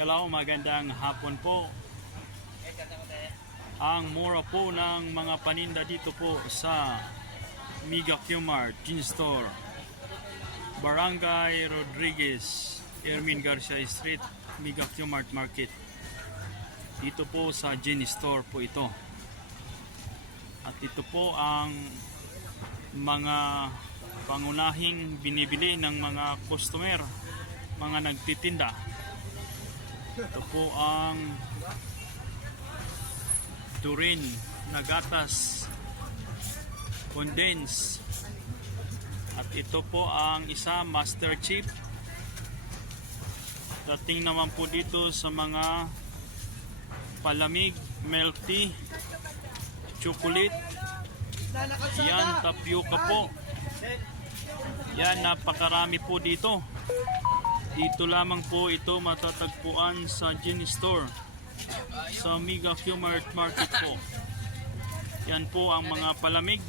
Hello, magandang hapon po. Ang mura po ng mga paninda dito po sa Mega Q-Mart Gin Store, Barangay Rodriguez, Ermin Garcia Street, Mega Q-Mart Market. Dito po sa Gin Store po ito. At ito po ang mga pangunahing binibili ng mga customer, mga nagtitinda. Ito po ang Turin na gatas, condense. At ito po ang isa, Master Chip. Dating naman po dito sa mga palamig, milk tea, chocolate. Yan, tapioca po. Yan, napakarami po dito. Dito lamang po ito matatagpuan sa Gin Store sa Mega Q-Mart Market po. Yan po ang mga palamig.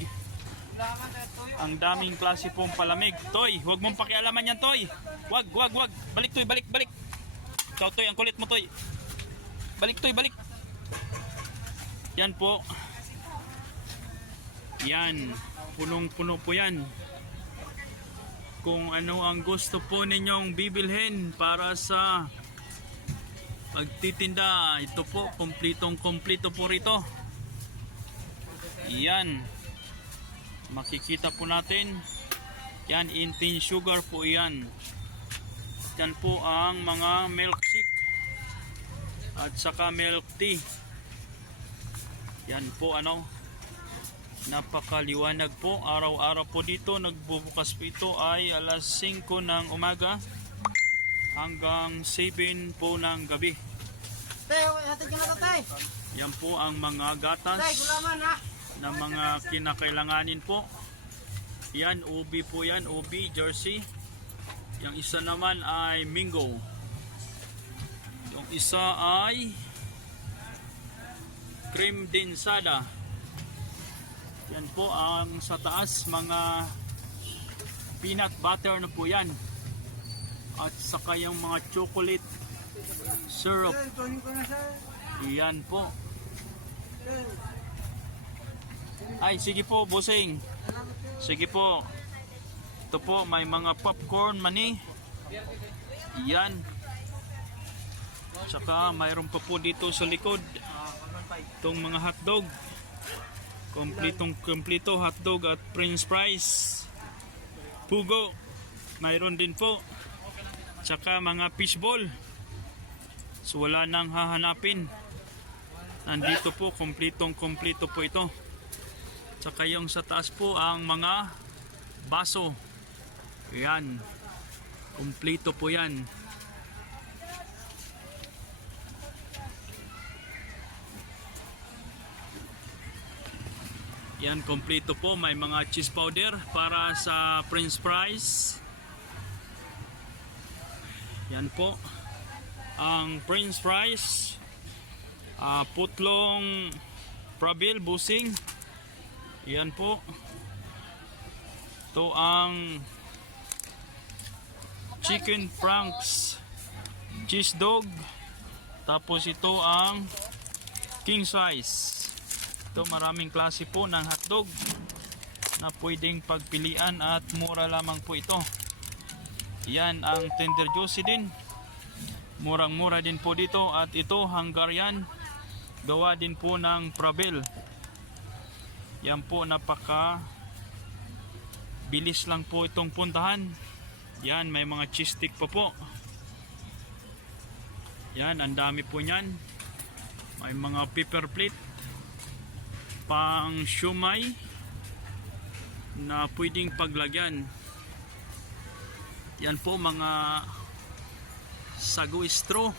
Ang daming klase pong palamig. Toy, huwag mong pakialaman yan, Toy. Wag. Balik, Toy, balik. Ikaw, Toy, ang kulit mo, Toy. Balik, Toy, balik. Yan po. Yan, punong-puno po yan. Kung ano ang gusto po ninyong bibilhin para sa pagtitinda, ito po, kompletong-kompleto po rito. Yan, makikita po natin. Yan, in-tin sugar po yan. Yan po ang mga milkshake at saka milk tea. Yan po, napakaliwanag po. Araw-araw po dito nagbubukas po ito ay alas 5 ng umaga hanggang 7 po ng gabi. Yan po ang mga gatas na mga kinakailanganin po. Yan, ubi po yan, ubi, jersey. Yung isa naman ay mingo. Yung isa ay cream densada. Yan po ang sa taas, mga peanut butter na po yan. At saka yung mga chocolate syrup. Yan po. Ay, sige po, bossing. Sige po. Ito po, may mga popcorn mani. Yan. Saka mayroon pa po dito sa likod itong mga hotdog. Kompleto hotdog at french fries. Pugo, mayroon din po. Tsaka mga fishball. So wala nang hahanapin. Nandito po, kompleto po ito. Tsaka yung sa taas po ang mga baso. Yan, kompleto po yan. Yan, kompleto po. May mga cheese powder para sa french fries. Yan po ang french fries. Putlong prabil, busing. Yan po. Ito ang chicken franks, cheese dog. Tapos ito ang king size. Ito, maraming klase po ng hotdog na pwedeng pagpilian at mura lamang po ito. Yan ang tender juicy din. Murang-mura din po dito. At ito, Hungarian. Gawa din po ng prabil. Yan po, napaka bilis lang po itong puntahan. Yan, may mga cheese stick pa po. Yan, ang dami po niyan. May mga pepper plate, pang siomai na pwedeng paglagyan. Yan po, mga sagu straw.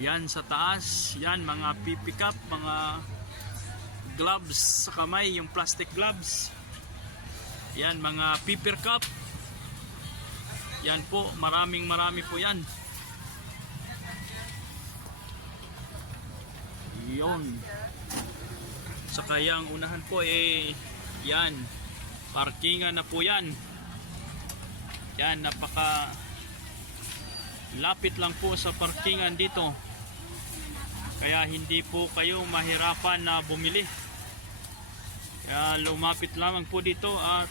Yan sa taas. Yan, mga pipi cup, mga gloves sa kamay, yung plastic gloves. Yan, mga paper cup. Yan po, marami po yan. Yon. Saka yung unahan po yan, parkingan na po yan. Yan, napaka Lapit lang po sa parkingan dito. Kaya hindi po kayo mahirapan na bumili. Kaya lumapit lamang po dito at